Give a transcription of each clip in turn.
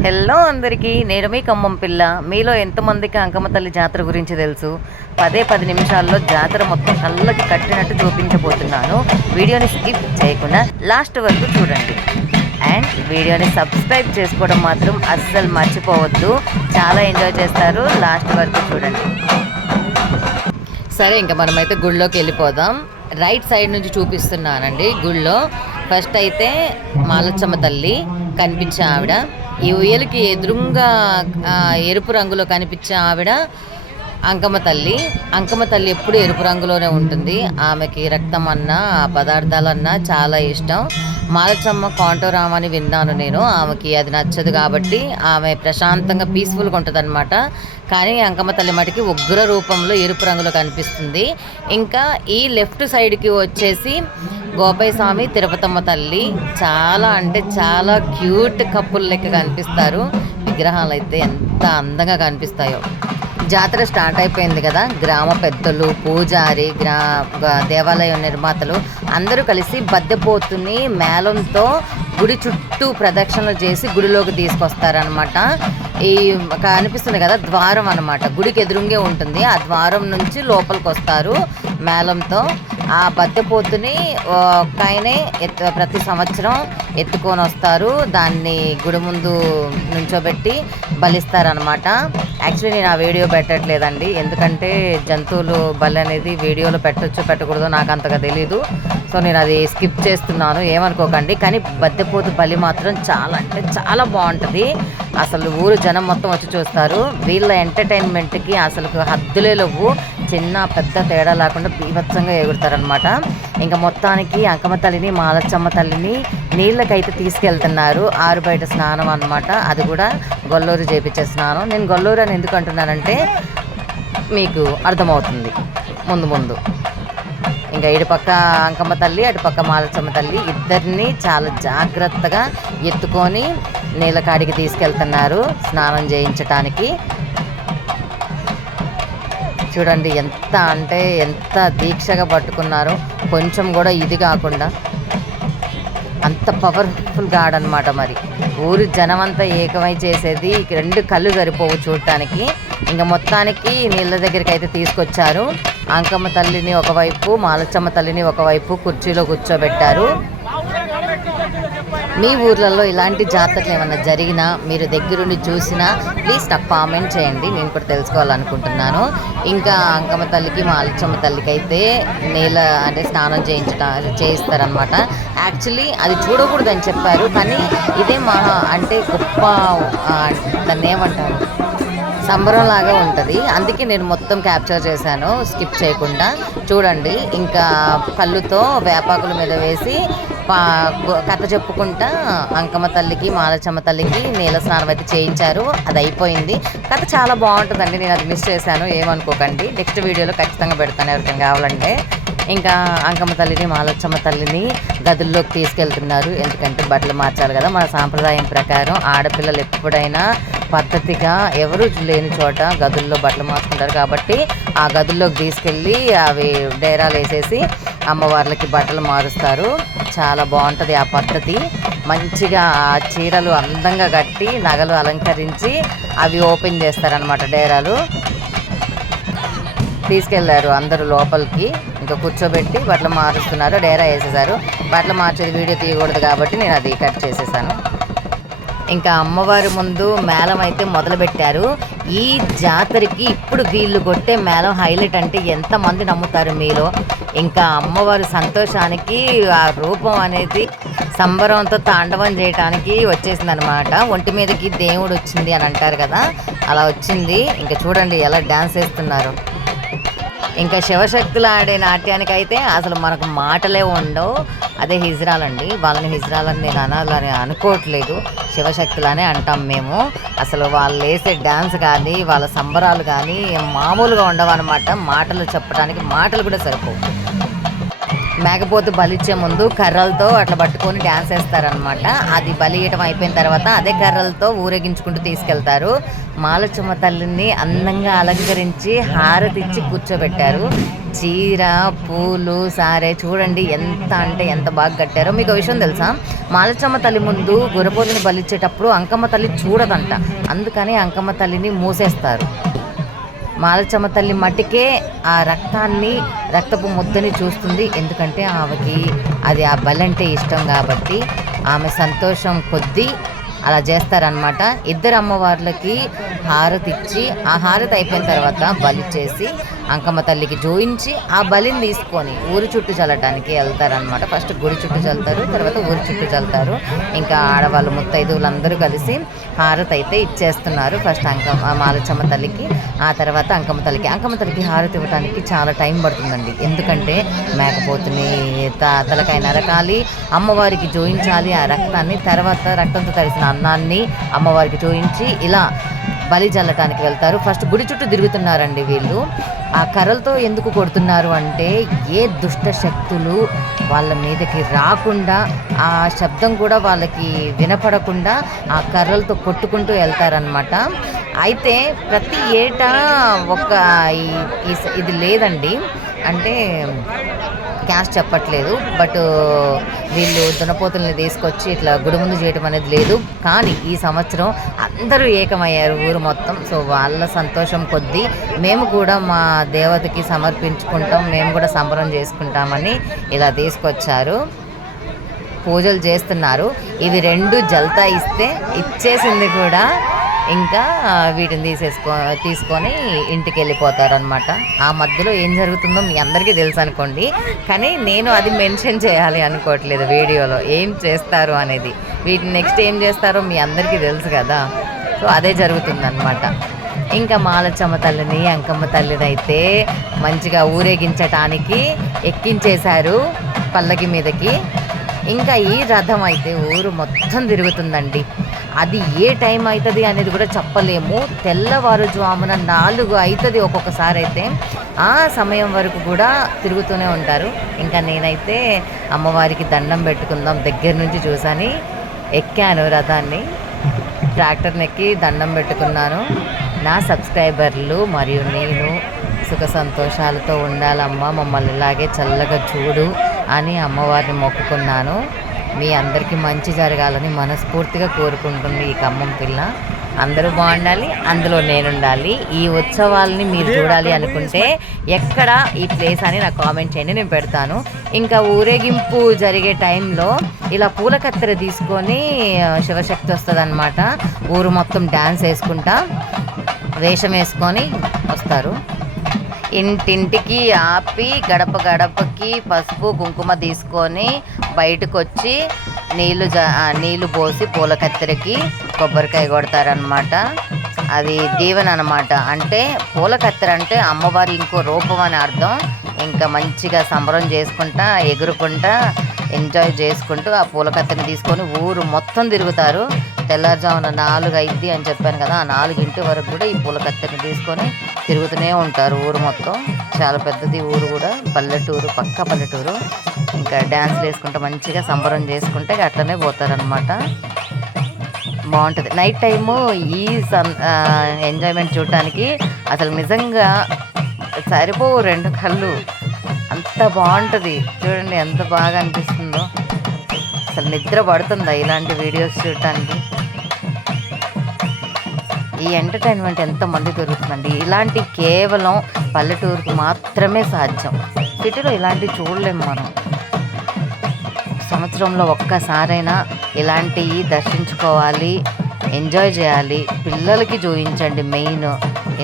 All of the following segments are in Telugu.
హలో అందరికీ, నేను మీ ఖమ్మం పిల్ల. మీలో ఎంతమందికి అంకమ్మ తల్లి జాతర గురించి తెలుసు? 10 నిమిషాల్లో జాతర మొత్తం కళ్ళకి కట్టినట్టు చూపించబోతున్నాను. వీడియోని స్కిప్ చేయకుండా లాస్ట్ వరకు చూడండి. అండ్ వీడియోని సబ్స్క్రైబ్ చేసుకోవడం మాత్రం అస్సలు మర్చిపోవద్దు. చాలా ఎంజాయ్ చేస్తారు. లాస్ట్ వరకు చూడండి. సరే, ఇంకా మనమైతే గుళ్ళోకి వెళ్ళిపోదాం. రైట్ సైడ్ నుంచి చూపిస్తున్నానండి. గుళ్ళో ఫస్ట్ అయితే మాలచ్చమ్మ తల్లి కనిపించే ఆవిడ, ఈ ఉయ్యలకి ఎదురుగా ఎరుపు రంగులో కనిపించే ఆవిడ అంకమ్మ తల్లి. అంకమ్మ తల్లి ఎప్పుడు ఎరుపు రంగులోనే ఉంటుంది. ఆమెకి రక్తం అన్నా పదార్థాలన్నా చాలా ఇష్టం. మాలచమ్మ కాంటోరామ్ అని విన్నాను నేను. ఆమెకి అది నచ్చదు కాబట్టి ఆమె ప్రశాంతంగా పీస్ఫుల్గా ఉంటుంది అనమాట. కానీ అంకమ్మ తల్లి మటుకి ఉగ్ర రూపంలో ఎరుపు రంగులో కనిపిస్తుంది. ఇంకా ఈ లెఫ్ట్ సైడ్కి వచ్చేసి గోపయ్య స్వామి, తిరుపతమ్మ తల్లి చాలా అంటే చాలా క్యూట్ కప్పుల్ లెక్క కనిపిస్తారు. విగ్రహాలు అయితే ఎంత అందంగా కనిపిస్తాయో. జాతర స్టార్ట్ అయిపోయింది కదా. గ్రామ పెద్దలు, పూజారి, దేవాలయం నిర్మాతలు అందరూ కలిసి బద్దెపోతుని మేళంతో గుడి చుట్టూ ప్రదక్షిణలు చేసి గుడిలోకి తీసుకొస్తారనమాట. ఈ కనిపిస్తుంది కదా ద్వారం అనమాట, గుడికి ఎదురుంగే ఉంటుంది. ఆ ద్వారం నుంచి లోపలికి వస్తారు మేళంతో. ఆ బద్దెపోతుని ఆయనే ప్రతి సంవత్సరం ఎత్తుకొని వస్తారు. దాన్ని గుడి ముందు నుంచోబెట్టి బలిస్తారనమాట. యాక్చువల్లీ నేను ఆ వీడియో పెట్టట్లేదండి, ఎందుకంటే జంతువులు బలి అనేది వీడియోలో పెట్టచ్చో పెట్టకూడదో నాకు అంతగా తెలీదు. సో నేను అది స్కిప్ చేస్తున్నాను, ఏమనుకోకండి. కానీ బద్దెపోతు బలి మాత్రం చాలా అంటే చాలా బాగుంటుంది. అసలు ఊరు జనం మొత్తం వచ్చి చూస్తారు. వీళ్ళ ఎంటర్టైన్మెంట్కి అసలు హద్దులే లేవు. చిన్న పెద్ద తేడా లేకుండా బీభత్సంగా ఎగురుతారనమాట. ఇంకా మొత్తానికి అంకమ్మ తల్లిని, మాలచ్చమ్మ తల్లిని నీళ్ళకైతే తీసుకెళ్తున్నారు. ఆరు బయట స్నానం అనమాట. అది కూడా గొల్లూరు చేపించే స్నానం. నేను గొల్లూరు అని ఎందుకు అంటున్నానంటే మీకు అర్థమవుతుంది ముందు ముందు. ఇంకా ఇటుపక్క అంకమ్మ తల్లి, అటుపక్క మాలచ్చమ్మ తల్లి ఇద్దరిని చాలా జాగ్రత్తగా ఎత్తుకొని నీళ్ళకాడికి తీసుకెళ్తున్నారు స్నానం చేయించటానికి. చూడండి ఎంత అంటే ఎంత దీక్షగా పట్టుకున్నారో, కొంచెం కూడా ఇది కాకుండా అంత పవర్ఫుల్ గాడ్ అనమాట. మరి ఊరి జనమంతా ఏకమై చేసేది, రెండు కళ్ళు సరిపోవు చూడటానికి. ఇంకా మొత్తానికి నీళ్ళ దగ్గరికి అయితే తీసుకొచ్చారు. అంకమ్మ తల్లిని ఒకవైపు, మాలచ్చమ్మ తల్లిని ఒకవైపు కుర్చీలో కూర్చోబెట్టారు. మీ ఊర్లలో ఇలాంటి జాతరలు ఏమైనా జరిగినా, మీరు దగ్గరుండి చూసినా ప్లీజ్ నాకు కామెంట్ చేయండి, నేను కూడా తెలుసుకోవాలనుకుంటున్నాను. ఇంకా అంకమ్మ తల్లికి, మాలచ్చమ్మ తల్లికి అయితే నీళ్ళ అంటే స్నానం చేయిస్తారనమాట. యాక్చువల్లీ అది చూడకూడదని చెప్పారు, కానీ ఇదే మహా అంటే గొప్ప, దాన్ని ఏమంటారు, సంబరం లాగా ఉంటుంది. అందుకే నేను మొత్తం క్యాప్చర్ చేశాను స్కిప్ చేయకుండా. చూడండి, ఇంకా కళ్ళుతో వేపాకుల మీద వేసి కథ చెప్పుకుంటా అంకమ్మ తల్లికి, మాలచ్చమ్మ తల్లికి నీళ్ళ స్నానం అయితే చేయించారు. అది అయిపోయింది. కథ చాలా బాగుంటుందండి. నేను అది మిస్ చేశాను, ఏమనుకోకండి. నెక్స్ట్ వీడియోలో ఖచ్చితంగా పెడతాను ఎవరికైనా కావాలంటే. ఇంకా అంకమ్మ తల్లిని, మాలచ్చమ్మ తల్లిని గదుల్లోకి తీసుకెళ్తున్నారు. ఎందుకంటే బట్టలు మార్చాలి కదా. మన సాంప్రదాయం ప్రకారం ఆడపిల్లలు ఎప్పుడైనా పద్ధతిగా ఎవరు లేని చోట గదుల్లో బట్టలు మార్చుకుంటారు. కాబట్టి ఆ గదుల్లోకి తీసుకెళ్ళి అవి డేరాలు వేసేసి అమ్మవార్లకి బట్టలు మారుస్తారు. చాలా బాగుంటుంది ఆ పద్ధతి. మంచిగా ఆ చీరలు అందంగా కట్టి నగలు అలంకరించి అవి ఓపెన్ చేస్తారనమాట. డేరాలు తీసుకెళ్లారు అందరూ లోపలికి. ఇంకా కూర్చోబెట్టి బట్టలు మారుస్తున్నారు. డేరా వేసేసారు. బట్టలు మార్చేది వీడియో తీయకూడదు కాబట్టి నేను అది కట్ చేసేసాను. ఇంకా అమ్మవారి ముందు మేళం అయితే మొదలుపెట్టారు. ఈ జాతరకి ఇప్పుడు వీళ్ళు కొట్టే మేళం హైలైట్ అంటే ఎంతమంది నమ్ముతారు మీలో. ఇంకా అమ్మవారి సంతోషానికి ఆ రూపం అనేది సంబరంతో తాండవం చేయడానికి వచ్చేసింది అనమాట. ఒంటి మీదకి దేవుడు వచ్చింది అని అంటారు కదా, అలా వచ్చింది. ఇంకా చూడండి ఎలా డ్యాన్స్ వేస్తున్నారు. ఇంకా శివశక్తులు ఆడే నాట్యానికి అయితే అసలు మనకు మాటలే ఉండవు. అదే హిజ్రాలండి. వాళ్ళని హిజ్రాలని నేను అనాలని అనుకోవట్లేదు, శివశక్తులనే అంటాం మేము. అసలు వాళ్ళు వేసే డ్యాన్స్ కానీ, వాళ్ళ సంబరాలు కానీ మామూలుగా ఉండవు అనమాట. మాటలు చెప్పడానికి మాటలు కూడా సరిపోవు. మేకపోతు బలిచ్చే ముందు కర్రలతో అట్లా పట్టుకొని డ్యాన్స్ వేస్తారనమాట. అది బలి ఇయటం అయిపోయిన తర్వాత అదే కర్రలతో ఊరేగించుకుంటూ తీసుకెళ్తారు. మాలచమ్మ తల్లిని అందంగా అలంకరించి హారతిచ్చి కూర్చోబెట్టారు. చీర, పూలు, సారే చూడండి ఎంత అంటే ఎంత బాగా కట్టారో. మీకు విషయం తెలుసా, మాలచమ్మ తల్లి ముందు గురపోతుని బలిచ్చేటప్పుడు అంకమ్మ తల్లి చూడదంట. అందుకని అంకమ్మ తల్లిని మూసేస్తారు. మాలచమ్మ తల్లి మట్టికే ఆ రక్తాన్ని, రక్తపు ముద్దని చూస్తుంది. ఎందుకంటే ఆమెకి అది ఆ బలి అంటే ఇష్టం కాబట్టి ఆమె సంతోషం కొద్దీ అలా చేస్తారనమాట. ఇద్దరు అమ్మవార్లకి హారతి ఇచ్చి ఆ హారతి అయిపోయిన తర్వాత బలి చేసి అంకమ్మ తల్లికి జోయించి ఆ బలిని తీసుకొని ఊరి చుట్టూ చల్లటానికి వెళ్తారనమాట. ఫస్ట్ గుడి చుట్టూ చల్లుతారు, తర్వాత ఊరి చుట్టూ చల్లుతారు. ఇంకా ఆడవాళ్ళు ముత్తైదువులందరూ కలిసి హారతి అయితే ఇచ్చేస్తున్నారు. ఫస్ట్ మాలచమ్మ తల్లికి, ఆ తర్వాత అంకమ్మ తల్లికి. అంకమ్మ తల్లికి హారతి ఇవ్వడానికి చాలా టైం పడుతుందండి. ఎందుకంటే మేకపోతుని తలకాయ నరకాలి, అమ్మవారికి జోయించాలి ఆ రక్తాన్ని, తర్వాత రక్తంతో తడిసిన అన్నాన్ని అమ్మవారికి జోయించి ఇలా బలి జల్లటానికి వెళ్తారు. ఫస్ట్ గుడి చుట్టూ తిరుగుతున్నారండి వీళ్ళు. ఆ కర్రలతో ఎందుకు కొడుతున్నారు అంటే ఏ దుష్ట శక్తులు వాళ్ళ మీదకి రాకుండా, ఆ శబ్దం కూడా వాళ్ళకి వినపడకుండా ఆ కర్రలతో కొట్టుకుంటూ వెళ్తారనమాట. అయితే ప్రతి ఏటా ఒక ఇది లేదండి, అంటే క్యాస్ట్ చెప్పట్లేదు, బట్ వీళ్ళు దున్నపోతుల్ని తీసుకొచ్చి ఇట్లా గుడి ముందు చేయడం అనేది లేదు. కానీ ఈ సంవత్సరం అందరూ ఏకమయ్యారు ఊరు మొత్తం. సో వాళ్ళ సంతోషం కొద్దీ మేము కూడా మా దేవతకి సమర్పించుకుంటాం, మేము కూడా సంబరం చేసుకుంటామని ఇలా తీసుకొచ్చారు. పూజలు చేస్తున్నారు. ఇవి రెండు జల్తా ఇచ్చేసింది కూడా ఇంకా వీటిని తీసుకొని ఇంటికి వెళ్ళిపోతారనమాట. ఆ మధ్యలో ఏం జరుగుతుందో మీ అందరికీ తెలుసు అనుకోండి, కానీ నేను అది మెన్షన్ చేయాలి అనుకోవట్లేదు వీడియోలో ఏం చేస్తారు అనేది. వీటిని నెక్స్ట్ ఏం చేస్తారో మీ అందరికీ తెలుసు కదా. సో అదే జరుగుతుందన్నమాట. ఇంకా మాలచమ్మ తల్లిని, అంకమ్మ తల్లిని అయితే మంచిగా ఊరేగించటానికి ఎక్కించేశారు పల్లకి మీదకి. ఇంకా ఈ రథం అయితే ఊరు మొత్తం తిరుగుతుందండి. అది ఏ టైం అవుతుంది అనేది కూడా చెప్పలేము. తెల్లవారుజామున 4 అవుతుంది ఒక్కొక్కసారి అయితే. ఆ సమయం వరకు కూడా తిరుగుతూనే ఉంటారు. ఇంకా నేనైతే అమ్మవారికి దండం పెట్టుకుందాం దగ్గర నుంచి చూసాని ఎక్కాను రథాన్ని. ట్రాక్టర్ని ఎక్కి దండం పెట్టుకున్నాను. నా సబ్స్క్రైబర్లు మరియు నేను సుఖ సంతోషాలతో ఉండాలమ్మా, మమ్మల్ని ఇలాగే చల్లగా చూడు అని అమ్మవారిని మొక్కుకున్నాను. మీ అందరికీ మంచి జరగాలని మనస్ఫూర్తిగా కోరుకుంటుంది ఈ ఖమ్మం పిల్ల. అందరూ బాగుండాలి, అందులో నేనుండాలి. ఈ ఉత్సవాలని మీరు చూడాలి అనుకుంటే ఎక్కడ ఈ ప్లేస్ అని నాకు కామెంట్ చేయండి, నేను పెడతాను. ఇంకా ఊరేగింపు జరిగే టైంలో ఇలా పూల కత్తెర తీసుకొని శివశక్తి వస్తుంది అనమాట. ఊరు మొత్తం డ్యాన్స్ వేసుకుంటా వేషం వేసుకొని వస్తారు. ఇంటింటికి ఆపి గడప గడపకి పసుపు కుంకుమ తీసుకొని బయటకు వచ్చి నీళ్ళు పోసి పూల కత్తెరకి కొబ్బరికాయ కొడతారనమాట. అది దీవెన అనమాట. అంటే పూల కత్తెర అంటే అమ్మవారి ఇంకో రూపం అని అర్థం. ఇంకా మంచిగా సంబరం చేసుకుంటా, ఎగురుకుంటా, ఎంజాయ్ చేసుకుంటూ ఆ పూల కత్తెరని తీసుకొని ఊరు మొత్తం తిరుగుతారు. తెల్లారుజామున 4 అయింది అని చెప్పాను కదా, ఆ 4 వరకు కూడా ఈ పూల కత్తెరని తీసుకొని తిరుగుతూనే ఉంటారు ఊరు మొత్తం. చాలా పెద్దది ఊరు కూడా, పల్లెటూరు, పక్క పల్లెటూరు. ఇంకా డ్యాన్స్లు వేసుకుంటూ మంచిగా సంబరం చేసుకుంటే అట్లనే పోతారనమాట. బాగుంటుంది నైట్ టైము. ఈ ఎంజాయ్మెంట్ చూడటానికి అసలు నిజంగా సరిపోవు 2 కళ్ళు, అంత బాగుంటుంది. చూడండి ఎంత బాగా అనిపిస్తుందో. అసలు నిద్ర పడుతుందా ఇలాంటి వీడియోస్ చూడటానికి? ఈ ఎంటర్టైన్మెంట్ ఎంతమంది దొరుకుతుందండి. ఇలాంటి కేవలం పల్లెటూరుకు మాత్రమే సాధ్యం. సిటీలో ఇలాంటివి చూడలేము మనం. సంవత్సరంలో ఒక్కసారైనా ఇలాంటివి దర్శించుకోవాలి, ఎంజాయ్ చేయాలి. పిల్లలకి చూపించండి మెయిన్.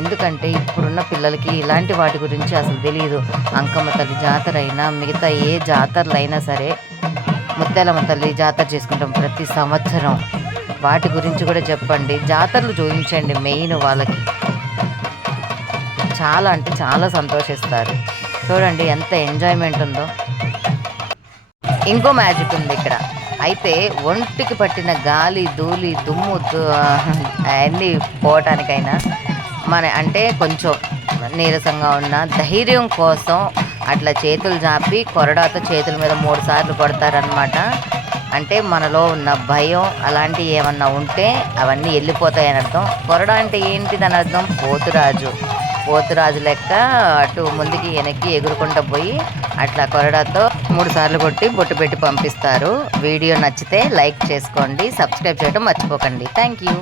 ఎందుకంటే ఇప్పుడున్న పిల్లలకి ఇలాంటి వాటి గురించి అసలు తెలియదు. అంకమ్మ తల్లి జాతర అయినా మిగతా ఏ జాతరలు అయినా సరే, ముత్యాలమ్మ తల్లి జాతర చేసుకుంటాం ప్రతి సంవత్సరం, వాటి గురించి కూడా చెప్పండి. జాతరలు చూపించండి మెయిన్. వాళ్ళకి చాలా అంటే చాలా సంతోషిస్తారు. చూడండి ఎంత ఎంజాయ్మెంట్ ఉందో. ఇంకో మ్యాజిక్ ఉంది ఇక్కడ. అయితే ఒంటికి పట్టిన గాలి, ధూళి, దుమ్ము అన్నీ పోవటానికైనా అంటే కొంచెం నీరసంగా ఉన్న ధైర్యం కోసం అట్లా చేతులు జాపి కొరడాతో చేతుల మీద 3 సార్లు కొడతారనమాట. అంటే మనలో ఉన్న భయం అలాంటివి ఏమన్నా ఉంటే అవన్నీ వెళ్ళిపోతాయని అర్థం. కొరడా అంటే ఏంటిదని అర్థం? పోతురాజు లెక్క అటు ముందుకి వెనక్కి ఎగురుకుంటూ పోయి అట్లా కొరడాతో 3 సార్లు కొట్టి బొట్టు పెట్టి పంపిస్తారు. వీడియో నచ్చితే లైక్ చేసుకోండి, సబ్స్క్రైబ్ చేయడం మర్చిపోకండి. Thank you.